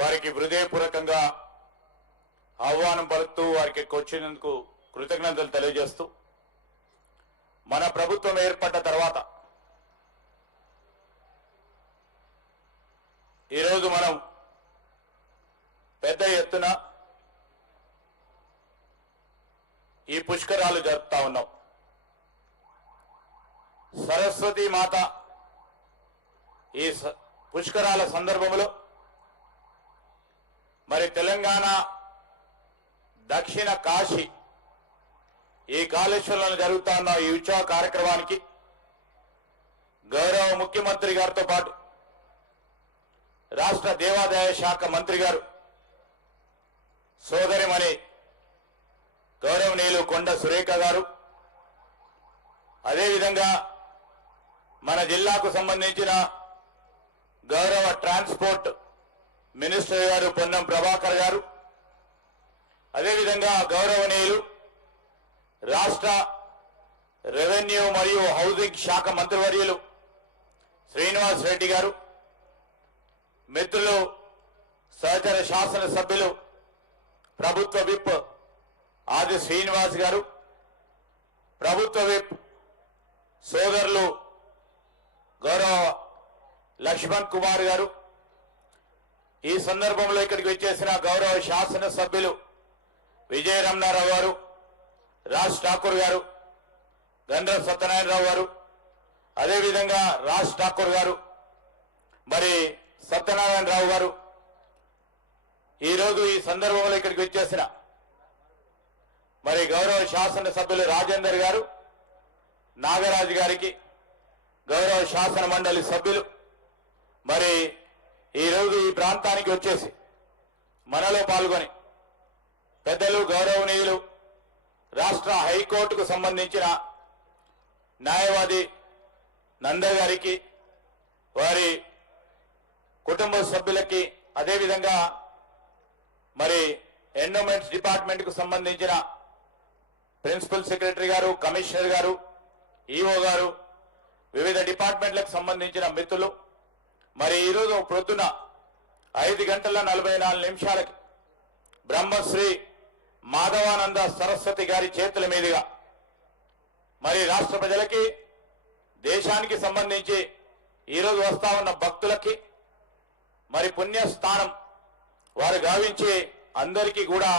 వారికి హృదయపూర్వకంగా ఆహ్వానం పలుకుతూ వారికి వచ్చినందుకు కృతజ్ఞతలు తెలియజేస్తూ మన ప్రభుత్వం ఏర్పడ్డ తర్వాత ఈరోజు మనం పెద్ద ఎత్తున ఈ పుష్కరాలు జరుపుతా ఉన్నాం. సరస్వతి మాత ఈ పుష్కరాల సందర్భంలో మరి తెలంగాణ దక్షిణ కాశీ ఈ కాళేశ్వరంలో జరుగుతా ఉన్న ఈ ఉత్సవ కార్యక్రమానికి గౌరవ ముఖ్యమంత్రి గారితో పాటు రాష్ట్ర దేవాదాయ శాఖ మంత్రి గారు సోదరిమణి గౌరవనీయులు కొండ సురేఖ గారు, అదేవిధంగా మన జిల్లాకు సంబంధించిన గౌరవ ట్రాన్స్పోర్ట్ మినిస్టర్ గారు పొన్నం ప్రభాకర్ గారు, అదేవిధంగా గౌరవనీయులు రాష్ట్ర రెవెన్యూ మరియు హౌసింగ్ శాఖ మంత్రివర్యులు శ్రీనివాస్ రెడ్డి గారు, మిత్రులు సహచర శాసనసభ్యులు ప్రభుత్వ విప్ ఆది శ్రీనివాస్ గారు, ప్రభుత్వ విప్ సోదరులు గౌరవ లక్ష్మణ్ కుమార్ గారు, ఈ సందర్భంలో ఇక్కడికి వచ్చేసిన గౌరవ శాసనసభ్యులు విజయ రమణారావు గారు, రాజ్ ఠాకూర్ గారు, గండ్ర సత్యనారాయణరావు గారు, అదేవిధంగా రాజ్ ఠాకూర్ గారు, మరి సత్యనారాయణరావు గారు, ఈరోజు ఈ సందర్భంలో ఇక్కడికి వచ్చేసిన మరి గౌరవ శాసనసభ్యులు రాజేందర్ గారు, నాగరాజు గారికి, గౌరవ శాసన మండలి సభ్యులు మరి ఈరోజు ఈ ప్రాంతానికి వచ్చేసి మనలో పాల్గొని పెద్దలు గౌరవనీయులు రాష్ట్ర హైకోర్టుకు సంబంధించిన న్యాయవాది నంద గారికి, వారి కుటుంబ సభ్యులకి, అదేవిధంగా మరి ఎండోమెంట్స్ డిపార్ట్మెంట్ కు సంబంధించిన ప్రిన్సిపల్ సెక్రటరీ గారు, కమిషనర్ గారు, ఈఓ గారు, వివిధ డిపార్ట్మెంట్లకు సంబంధించిన మిత్రులు మరి ఈరోజు ప్రొద్దున 5:44 బ్రహ్మశ్రీ మాధవానంద సరస్వతి గారి చేతుల మీదుగా మరి రాష్ట్ర ప్రజలకి, దేశానికి సంబంధించి ఈరోజు వస్తా ఉన్న భక్తులకి మరి పుణ్యస్థానం వారు గావించి అందరికీ కూడా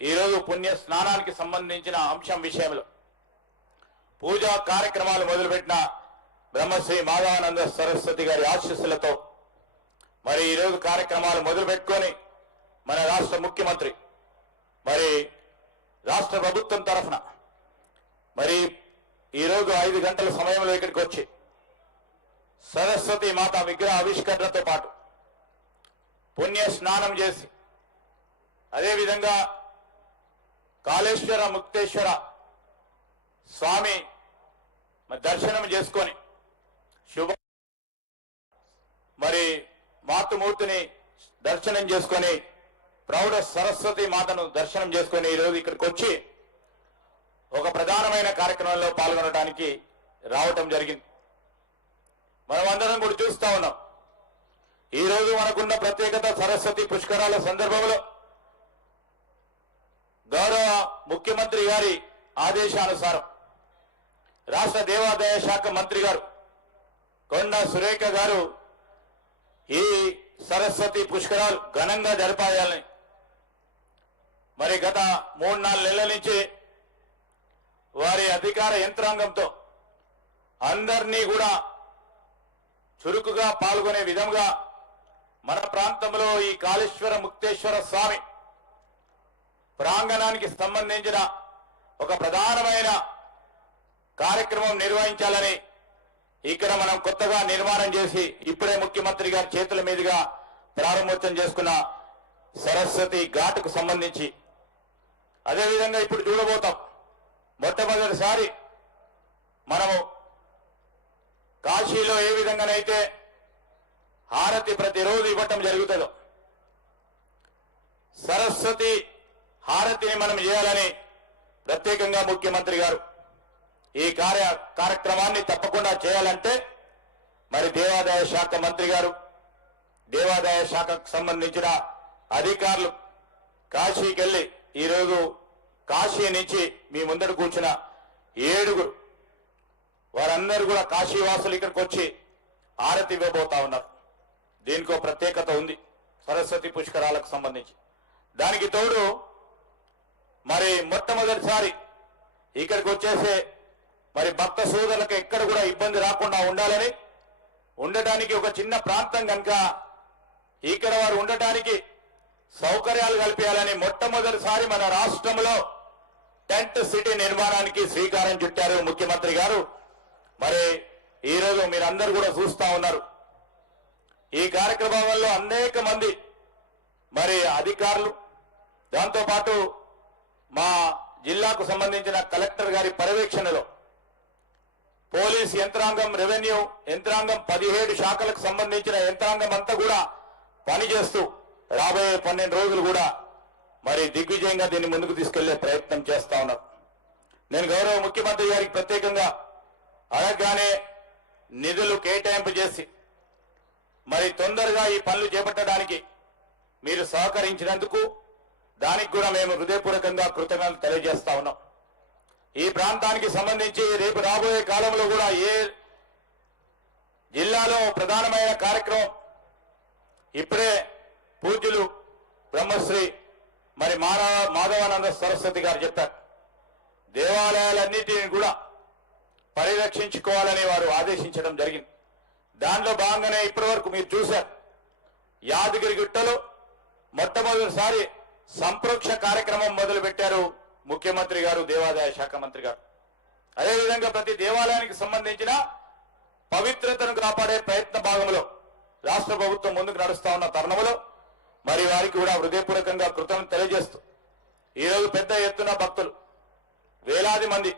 ఈరోజు పుణ్య స్నానానికి సంబంధించిన అంశం విషయంలో పూజా కార్యక్రమాలు మొదలుపెట్టిన బ్రహ్మశ్రీ మాధవానంద సరస్వతి గారి ఆశీస్సులతో మరి ఈరోజు కార్యక్రమాలు మొదలుపెట్టుకొని మన రాష్ట్ర ముఖ్యమంత్రి మరి రాష్ట్ర ప్రభుత్వం తరఫున మరి ఈరోజు 5 గంటల సమయంలో ఇక్కడికి వచ్చి సరస్వతి మాత విగ్రహ ఆవిష్కరణతో పాటు పుణ్య స్నానం చేసి అదేవిధంగా కాళేశ్వర ముక్తేశ్వర స్వామి దర్శనం చేసుకొని శుభ మరి మాతృమూర్తిని దర్శనం చేసుకొని ప్రౌఢ సరస్వతి మాతను దర్శనం చేసుకొని ఈరోజు ఇక్కడికి వచ్చి ఒక ప్రధానమైన కార్యక్రమంలో పాల్గొనడానికి రావటం జరిగింది. మనమందరం కూడా చూస్తా ఉన్నాం. ఈరోజు మనకున్న ప్రత్యేకత సరస్వతి పుష్కరాల సందర్భంలో గౌరవ ముఖ్యమంత్రి గారి ఆదేశానుసారం రాష్ట్ర దేవాదాయ శాఖ మంత్రి గారు కొండ సురేఖ గారు ఈ సరస్వతి పుష్కరాలు ఘనంగా జరపాలని మరి గత 3-4 నెలల నుంచి వారి అధికార యంత్రాంగంతో అందరినీ కూడా చురుకుగా పాల్గొనే విధంగా మన ప్రాంతంలో ఈ కాళేశ్వర ముక్తేశ్వర స్వామి ప్రాంగణానికి సంబంధించిన ఒక ప్రధానమైన కార్యక్రమం నిర్వహించాలని ఇక్కడ మనం కొత్తగా నిర్మాణం చేసి ఇప్పుడే ముఖ్యమంత్రి గారి చేతుల మీదుగా ప్రారంభోత్సవం చేసుకున్న సరస్వతి ఘాటుకు సంబంధించి అదేవిధంగా ఇప్పుడు చూడబోతాం. మొట్టమొదటిసారి మనము కాశీలో ఏ విధంగానైతే హారతి ప్రతిరోజు ఇవ్వటం జరుగుతుందో సరస్వతి హారతిని మనం చేయాలని ప్రత్యేకంగా ముఖ్యమంత్రి గారు ఈ కార్యక్రమాన్ని తప్పకుండా చేయాలంటే మరి దేవాదాయ శాఖ మంత్రి గారు దేవాదాయ శాఖకు సంబంధించిన అధికారులు కాశీకి వెళ్లి ఈరోజు కాశీ నుంచి మీ ముందర కూర్చున్న 7 వారందరూ కూడా కాశీవాసులు ఇక్కడికి వచ్చి ఆరతి ఇవ్వబోతా ఉన్నారు. దీనికో ప్రత్యేకత ఉంది సరస్వతి పుష్కరాలకు సంబంధించి. దానికి తోడు మరి మొట్టమొదటిసారి ఇక్కడికి వచ్చేసే మరి భక్త సోదరులకు ఎక్కడ కూడా ఇబ్బంది రాకుండా ఉండాలని, ఉండటానికి ఒక చిన్న ప్రాంతం కనుక ఇక్కడ వారు ఉండటానికి సౌకర్యాలు కల్పించాలని మొట్టమొదటిసారి మన రాష్ట్రంలో టెంట్ సిటీ నిర్మాణానికి శ్రీకారం చుట్టారు ముఖ్యమంత్రి గారు. మరి ఈరోజు మీరందరూ కూడా చూస్తా ఉన్నారు. ఈ కార్యక్రమంలో అనేక మంది మరి అధికారులు, దాంతోపాటు మా జిల్లాకు సంబంధించిన కలెక్టర్ గారి పర్యవేక్షణలో పోలీస్ యంత్రాంగం, రెవెన్యూ యంత్రాంగం, 17 శాఖలకు సంబంధించిన యంత్రాంగం అంతా కూడా పనిచేస్తూ రాబోయే 12 రోజులు కూడా మరి దిగ్విజయంగా దీన్ని ముందుకు తీసుకెళ్లే ప్రయత్నం చేస్తా ఉన్నారు. నేను గౌరవ ముఖ్యమంత్రి గారికి ప్రత్యేకంగా అడగగానే నిధులు కేటాయింపు చేసి మరి తొందరగా ఈ పనులు చేపట్టడానికి మీరు సహకరించినందుకు దానికి కూడా మేము హృదయపూర్వకంగా కృతజ్ఞతలు తెలియజేస్తా ఉన్నాం. ఈ ప్రాంతానికి సంబంధించి రేపు రాబోయే కాలంలో కూడా ఏ జిల్లాలో ప్రధానమైన కార్యక్రమం ఇప్పుడే పూజ్యులు బ్రహ్మశ్రీ మరి మాధవానంద సరస్వతి గారు చెప్పారు. దేవాలయాలన్నిటిని కూడా పరిరక్షించుకోవాలని వారు ఆదేశించడం జరిగింది. దానిలో భాగంగానే ఇప్పటి వరకు మీరు చూశారు, యాదగిరి గుట్టలో మొట్టమొదటిసారి సంప్రోక్ష కార్యక్రమం మొదలు పెట్టారు ముఖ్యమంత్రి గారు, దేవాదాయ శాఖ మంత్రి గారు. అదేవిధంగా ప్రతి దేవాలయానికి సంబంధించిన పవిత్రతను కాపాడే ప్రయత్న భాగంలో రాష్ట్ర ప్రభుత్వం ముందుకు నడుస్తా ఉన్న తరుణంలో మరి వారికి కూడా హృదయపూర్వకంగా కృతజ్ఞతలు తెలియజేస్తూ ఈరోజు పెద్ద ఎత్తున భక్తులు వేలాది మంది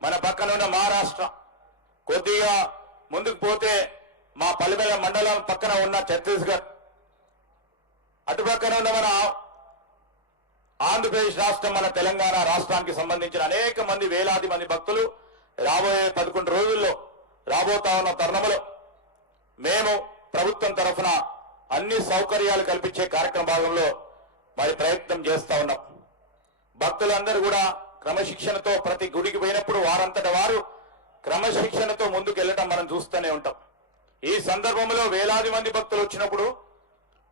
మన పక్కన ఉన్న మహారాష్ట్ర, కొద్దిగా ముందుకు పోతే మా పల్లిమెల మండలం పక్కన ఉన్న ఛత్తీస్గఢ్, అటుపక్కన ఉన్న మన ఆంధ్రప్రదేశ్ రాష్ట్రం, మన తెలంగాణ రాష్ట్రానికి సంబంధించిన అనేక మంది వేలాది మంది భక్తులు రాబోయే 11 రోజుల్లో రాబోతా ఉన్న తరుణంలో మేము ప్రభుత్వం తరఫున అన్ని సౌకర్యాలు కల్పించే కార్యక్రమ భాగంలో మరి ప్రయత్నం చేస్తా ఉన్నాం. భక్తులందరూ కూడా క్రమశిక్షణతో ప్రతి గుడికి పోయినప్పుడు వారంతట వారు క్రమశిక్షణతో ముందుకు వెళ్ళటం మనం చూస్తూనే ఉంటాం. ఈ సందర్భంలో వేలాది మంది భక్తులు వచ్చినప్పుడు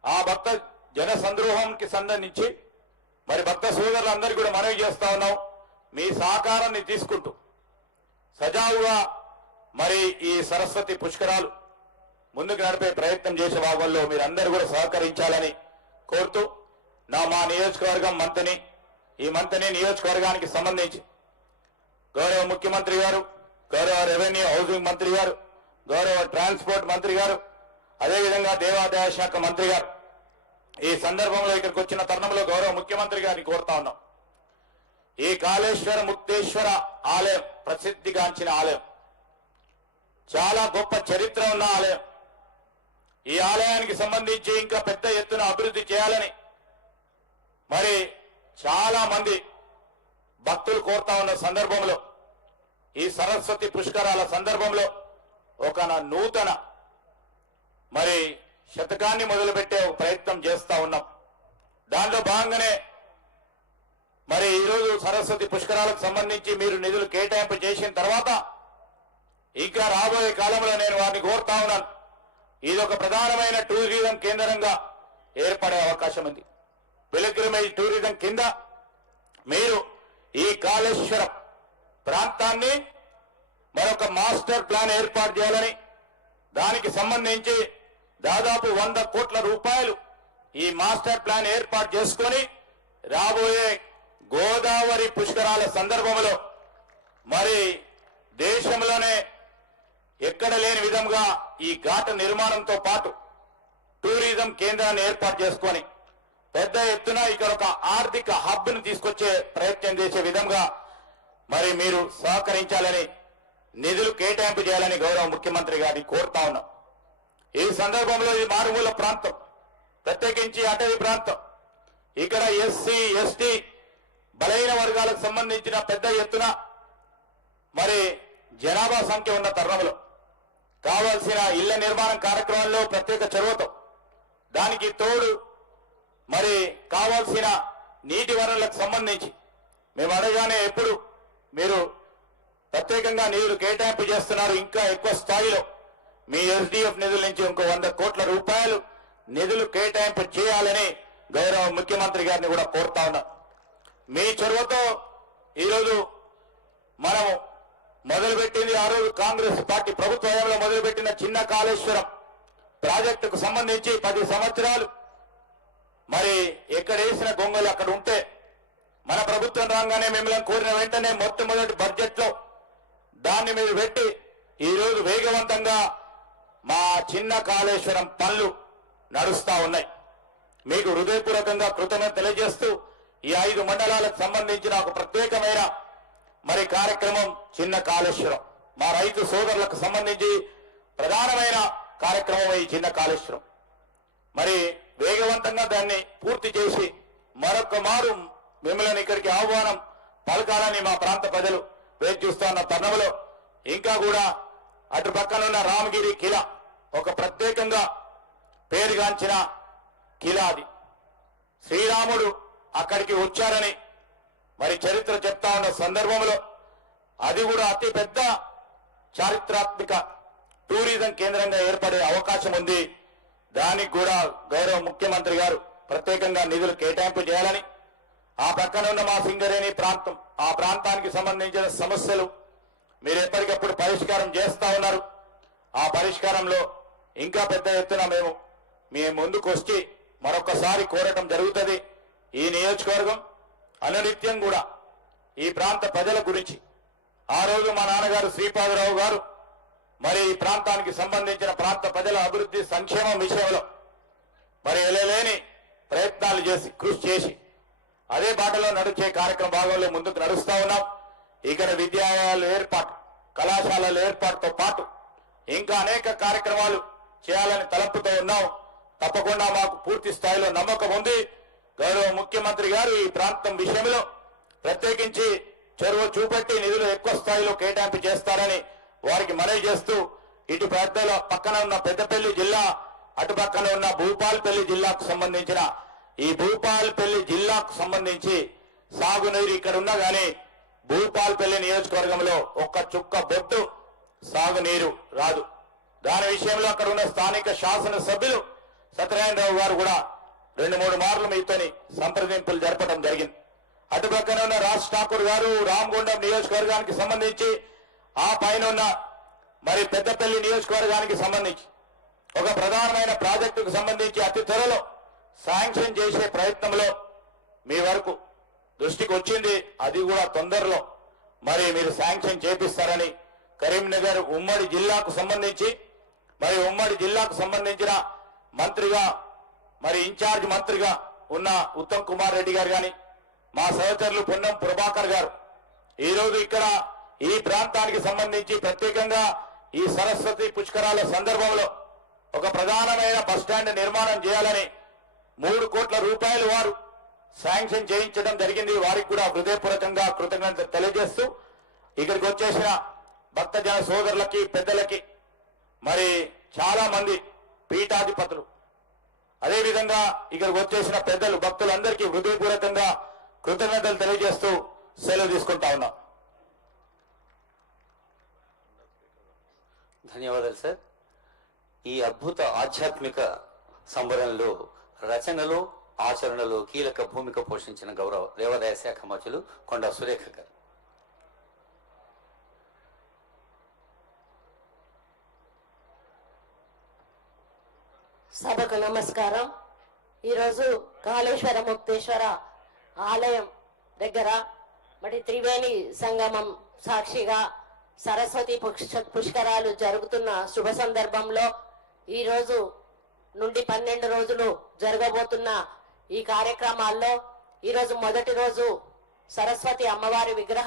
ఆ భక్త జన సంద్రోహంకి సంబంధించి మరి భక్త సోదరులందరికీ కూడా మనవి చేస్తా ఉన్నాం. మీ సహకారాన్ని తీసుకుంటూ సజావుగా మరి ఈ సరస్వతి పుష్కరాలు ముందుకు నడిపే ప్రయత్నం చేసే భాగంలో మీరందరూ కూడా సహకరించాలని కోరుతూ మా నియోజకవర్గం మంత్రిని, ఈ మంత్రిని నియోజకవర్గానికి సంబంధించి గౌరవ ముఖ్యమంత్రి గారు, గౌరవ రెవెన్యూ హౌసింగ్ మంత్రి గారు, గౌరవ ట్రాన్స్పోర్ట్ మంత్రి గారు, అదేవిధంగా దేవాదాయ శాఖ మంత్రి గారు ఈ సందర్భంలో ఇక్కడికి వచ్చిన తరుణంలో గౌరవ ముఖ్యమంత్రి గారిని కోరుతా ఉన్నాం. ఈ కాళేశ్వర ముక్తేశ్వర ఆలయం ప్రసిద్ధిగాంచిన ఆలయం, చాలా గొప్ప చరిత్ర ఉన్న ఆలయం. ఈ ఆలయానికి సంబంధించి ఇంకా పెద్ద ఎత్తున అభివృద్ధి చేయాలని మరి చాలా మంది భక్తులు కోరుతా ఉన్న సందర్భంలో ఈ సరస్వతి పుష్కరాల సందర్భంలో ఒక నూతన మరి శతకాన్ని మొదలుపెట్టే ప్రయత్నం చేస్తా ఉన్నాం. దాంట్లో భాగంగానే మరి ఈరోజు సరస్వతి పుష్కరాలకు సంబంధించి మీరు నిధులు కేటాయింపు చేసిన తర్వాత ఇంకా రాబోయే కాలంలో నేను వారిని కోరుతా ఉన్నాను, ఇది ఒక ప్రధానమైన టూరిజం కేంద్రంగా ఏర్పడే అవకాశం ఉంది. పిల్గ్రిమేజ్ టూరిజం కింద మీరు ఈ కాళేశ్వరం ప్రాంతాన్ని మరొక మాస్టర్ ప్లాన్ ఏర్పాటు చేయాలని, దానికి సంబంధించి దాదాపు 100 కోట్ల రూపాయలు ఈ మాస్టర్ ప్లాన్ ఏర్పాటు చేసుకొని రాబోయే గోదావరి పుష్కరాల సందర్భంలో మరి దేశంలోనే ఎక్కడ లేని విధంగా ఈ ఘాట్ నిర్మాణంతో పాటు టూరిజం కేంద్రాన్ని ఏర్పాటు చేసుకొని పెద్ద ఎత్తున ఇక్కడ ఒక ఆర్థిక హబ్ ను తీసుకొచ్చే ప్రయత్నం చేసే విధంగా మరి మీరు సహకరించాలని, నిధులు కేటాయింపు చేయాలని గౌరవ ముఖ్యమంత్రి గారిని కోరుతా ఉన్నాం. ఈ సందర్భంలో ఈ మారుమూల ప్రాంతం, ప్రత్యేకించి అటవీ ప్రాంతం, ఇక్కడ ఎస్సీ ఎస్టీ బలహీన వర్గాలకు సంబంధించిన పెద్ద ఎత్తున మరి జనాభా సంఖ్య ఉన్న తరుణంలో కావాల్సిన ఇళ్ల నిర్మాణం కార్యక్రమంలో ప్రత్యేక చొరవతో దానికి తోడు మరి కావాల్సిన నీటి వనరులకు సంబంధించి మేము అడగానే ఎప్పుడు మీరు ప్రత్యేకంగా నిధులు కేటాయింపు చేస్తున్నారు, ఇంకా ఎక్కువ స్థాయిలో మీ ఎస్డిఎఫ్ నిధుల నుంచి ఇంకో 100 కోట్ల రూపాయలు నిధులు కేటాయింపు చేయాలని గౌరవ ముఖ్యమంత్రి గారిని కూడా కోరుతా ఉన్నా. మీ చొరవతో ఈరోజు మనం మొదలుపెట్టింది ఆ రోజు కాంగ్రెస్ పార్టీ ప్రభుత్వ హయాంలో మొదలుపెట్టిన చిన్న కాళేశ్వరం ప్రాజెక్టుకు సంబంధించి 10 సంవత్సరాలు మరి ఎక్కడ వేసిన గొంగలు అక్కడ ఉంటే మన ప్రభుత్వం రాగానే మిమ్మల్ని కోరిన వెంటనే మొట్టమొదటి బడ్జెట్ లో దాన్ని మీరు పెట్టి ఈరోజు వేగవంతంగా మా చిన్న కాళేశ్వరం పనులు నడుస్తా ఉన్నాయి. మీకు హృదయపూర్వకంగా కృతజ్ఞత తెలియజేస్తూ ఈ 5 మండలాలకు సంబంధించిన ఒక ప్రత్యేకమైన మరి కార్యక్రమం చిన్న కాళేశ్వరం మా రైతు సోదరులకు సంబంధించి ప్రధానమైన కార్యక్రమం ఈ చిన్న కాళేశ్వరం. మరి వేగవంతంగా దాన్ని పూర్తి చేసి మరొక మారు మిమ్మల్ని ఇక్కడికి ఆహ్వానం పలకాలని మా ప్రాంత ప్రజలు వేచి చూస్తున్న తరుణంలో ఇంకా కూడా అటు పక్కనున్న రామగిరి కిలా ఒక ప్రత్యేకంగా పేరుగాంచిన కిలా అది. శ్రీరాముడు అక్కడికి వచ్చారని మరి చరిత్ర చెప్తా ఉన్న సందర్భంలో అది కూడా అతి పెద్ద చారిత్రాత్మక టూరిజం కేంద్రంగా ఏర్పడే అవకాశం ఉంది. దానికి కూడా గౌరవ ముఖ్యమంత్రి గారు ప్రత్యేకంగా నిధులు కేటాయింపు చేయాలని, ఆ పక్కన ఉన్న మా సింగరేణి ప్రాంతం ఆ ప్రాంతానికి సంబంధించిన సమస్యలు మీరు ఎప్పటికప్పుడు పరిష్కారం చేస్తా ఉన్నారు. ఆ పరిష్కారంలో ఇంకా పెద్ద ఎత్తున మేము ముందుకు వచ్చి మరొకసారి కోరటం జరుగుతుంది. ఈ నియోజకవర్గం అనునిత్యం కూడా ఈ ప్రాంత ప్రజల గురించి ఆ రోజు మా నాన్నగారు శ్రీపాదరావు గారు మరి ఈ ప్రాంతానికి సంబంధించిన ప్రాంత ప్రజల అభివృద్ధి సంక్షేమం విషయంలో మరి ఎలలేని ప్రయత్నాలు చేసి కృషి చేసి అదే బాటలో నడిచే కార్యక్రమ భాగంలో ముందుకు నడుస్తా ఉన్నాం. ఇక్కడ విద్యాలయాల ఏర్పాటు, కళాశాలల ఏర్పాటుతో పాటు ఇంకా అనేక కార్యక్రమాలు చేయాలని తలంపుతో ఉన్నాం. తప్పకుండా మాకు పూర్తి స్థాయిలో నమ్మకం ఉంది. గౌరవ ముఖ్యమంత్రి గారు ఈ ప్రాంతం విషయంలో ప్రత్యేకించి చొరవ చూపెట్టి నిధులు ఎక్కువ స్థాయిలో కేటాయింపు చేస్తారని వారికి మనవి చేస్తూ ఇటు పెద్దల పక్కన ఉన్న పెద్దపల్లి జిల్లా అటు పక్కన ఉన్న భూపాల్పల్లి జిల్లాకు సంబంధించిన ఈ భూపాల్పల్లి జిల్లాకు సంబంధించి సాగునీరు ఇక్కడ ఉన్నా గానీ భూపాల్పల్లి నియోజకవర్గంలో ఒక్క చుక్క బొట్టు సాగునీరు రాదు. దాని విషయంలో అక్కడ ఉన్న స్థానిక శాసనసభ్యులు సత్యనారాయణరావు గారు కూడా 2-3 మార్లు మీతోని సంప్రదింపులు జరపడం జరిగింది. అటు పక్కన ఉన్న రాజ్ ఠాకూర్ గారు రామగుండం నియోజకవర్గానికి సంబంధించి ఆ పైన ఉన్న మరి పెద్దపల్లి నియోజకవర్గానికి సంబంధించి ఒక ప్రధానమైన ప్రాజెక్టుకు సంబంధించి అతి త్వరలో శాంక్షన్ చేసే ప్రయత్నంలో మీ వరకు దృష్టికి వచ్చింది. అది కూడా తొందరలో మరి మీరు శాంక్షన్ చేపిస్తారని కరీంనగర్ ఉమ్మడి జిల్లాకు సంబంధించి మరి ఉమ్మడి జిల్లాకు సంబంధించిన మంత్రిగా మరి ఇన్ఛార్జ్ మంత్రిగా ఉన్న ఉత్తమ్ కుమార్ రెడ్డి గారు గాని మా సహచరులు పొన్నం ప్రభాకర్ గారు ఈరోజు ఇక్కడ ఈ ప్రాంతానికి సంబంధించి ప్రత్యేకంగా ఈ సరస్వతి పుష్కరాల సందర్భంలో ఒక ప్రధానమైన బస్టాండ్ నిర్మాణం చేయాలని 3 కోట్ల రూపాయలు వారు శాంక్షన్ చేయించడం జరిగింది. వారికి కూడా హృదయపూర్వకంగా కృతజ్ఞత తెలియజేస్తూ ఇక్కడికి వచ్చేసిన భక్తజన సోదరులకి పెద్దలకి మరి చాలా మంది పీఠాధిపతులు అదేవిధంగా ఇక్కడికి వచ్చేసిన పెద్దలు భక్తులందరికీ హృదయపూర్వకంగా కృతజ్ఞతలు తెలియజేస్తూ సెలవు తీసుకుంటా ఉన్నాం. ధన్యవాదాలు సార్. ఈ అద్భుత ఆధ్యాత్మిక సంబరంలో రచనలో ఆచరణలో కీలక భూమిక పోషించిన గౌరవ దేవాదాయ శాఖ మంత్రులు కొండా సురేఖ గారు. సభకు నమస్కారం. ఈరోజు కాళేశ్వర ముక్తేశ్వర ఆలయం దగ్గర మరి త్రివేణి సంగమం సాక్షిగా సరస్వతి పుష్కరాలు జరుగుతున్న శుభ సందర్భంలో ఈ రోజు నుండి 12 రోజులు జరగబోతున్న ఈ కార్యక్రమాల్లో ఈరోజు మొదటి రోజు సరస్వతి అమ్మవారి విగ్రహం